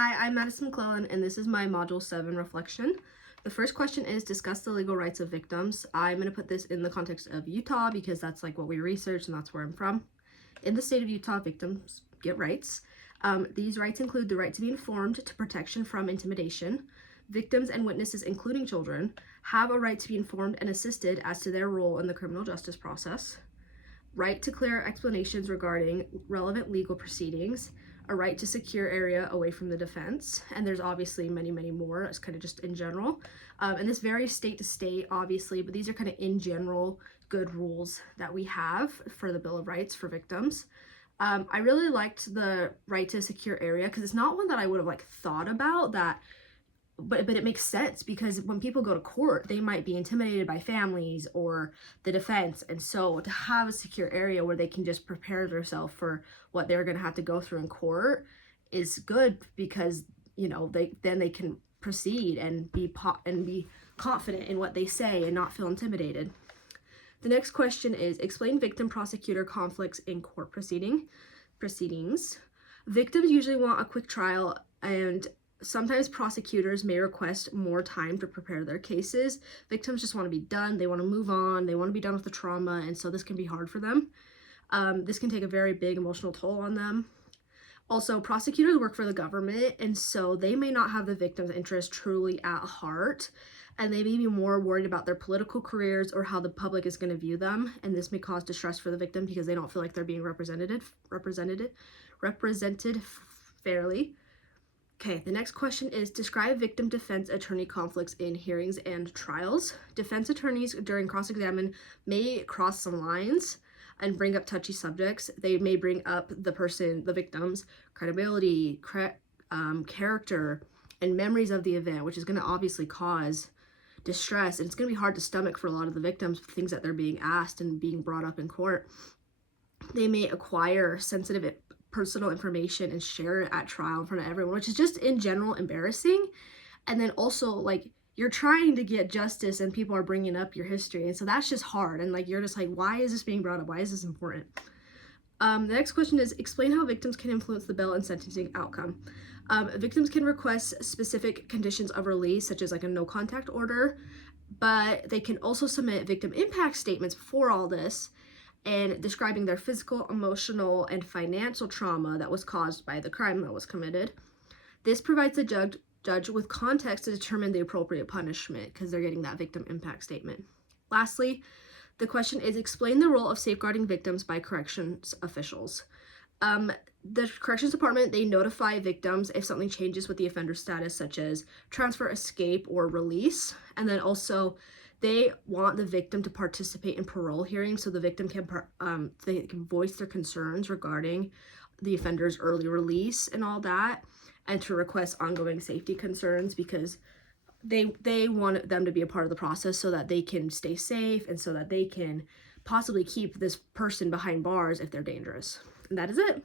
Hi, I'm Madison McClellan, and this is my Module 7 reflection. The first question is discuss the legal rights of victims. I'm going to put this in the context of Utah because that's like what we research and that's where I'm from. In the state of Utah, victims get rights. These rights include the right to be informed, to protection from intimidation. Victims and witnesses, including children, have a right to be informed and assisted as to their role in the criminal justice process. Right to clear explanations regarding relevant legal proceedings, a right to secure area away from the defense, and there's obviously many more. It's kind of just in general, and this varies state to state, obviously, but these are kind of in general good rules that we have for the Bill of Rights for victims. I really liked the right to secure area because it's not one that I would have thought about that. But it makes sense because when people go to court, they might be intimidated by families or the defense. And so to have a secure area where they can just prepare themselves for what they're going to have to go through in court is good because, you know, they can proceed and be confident in what they say and not feel intimidated. The next question is explain victim-prosecutor conflicts in court proceedings. Victims usually want a quick trial, and sometimes prosecutors may request more time to prepare their cases. Victims just want to be done. They want to move on. They want to be done with the trauma, and so this can be hard for them. This can take a very big emotional toll on them. Also, prosecutors work for the government, and so they may not have the victim's interest truly at heart, and they may be more worried about their political careers or how the public is going to view them, and this may cause distress for the victim because they don't feel like they're being represented fairly. Okay, the next question is describe victim defense attorney conflicts in hearings and trials. Defense attorneys during cross-examination may cross some lines and bring up touchy subjects. They may bring up the victim's credibility, character, and memories of the event, which is going to obviously cause distress, and it's going to be hard to stomach for a lot of the victims, things that they're being asked and being brought up in court. They may acquire sensitive personal information and share it at trial in front of everyone, which is just in general embarrassing. And then also you're trying to get justice and people are bringing up your history, and so that's just hard, and you're just why is this being brought up? Why is this important? The next question is explain how victims can influence the bail and sentencing outcome. Victims can request specific conditions of release, such as a no contact order, but they can also submit victim impact statements before all this and describing their physical, emotional, and financial trauma that was caused by the crime that was committed. This provides the judge with context to determine the appropriate punishment because they're getting that victim impact statement. Lastly, the question is explain the role of safeguarding victims by corrections officials. The corrections department, they notify victims if something changes with the offender status, such as transfer, escape, or release, and then also they want the victim to participate in parole hearings so the victim can they can voice their concerns regarding the offender's early release and all that, and to request ongoing safety concerns because they want them to be a part of the process so that they can stay safe and so that they can possibly keep this person behind bars if they're dangerous. And that is it.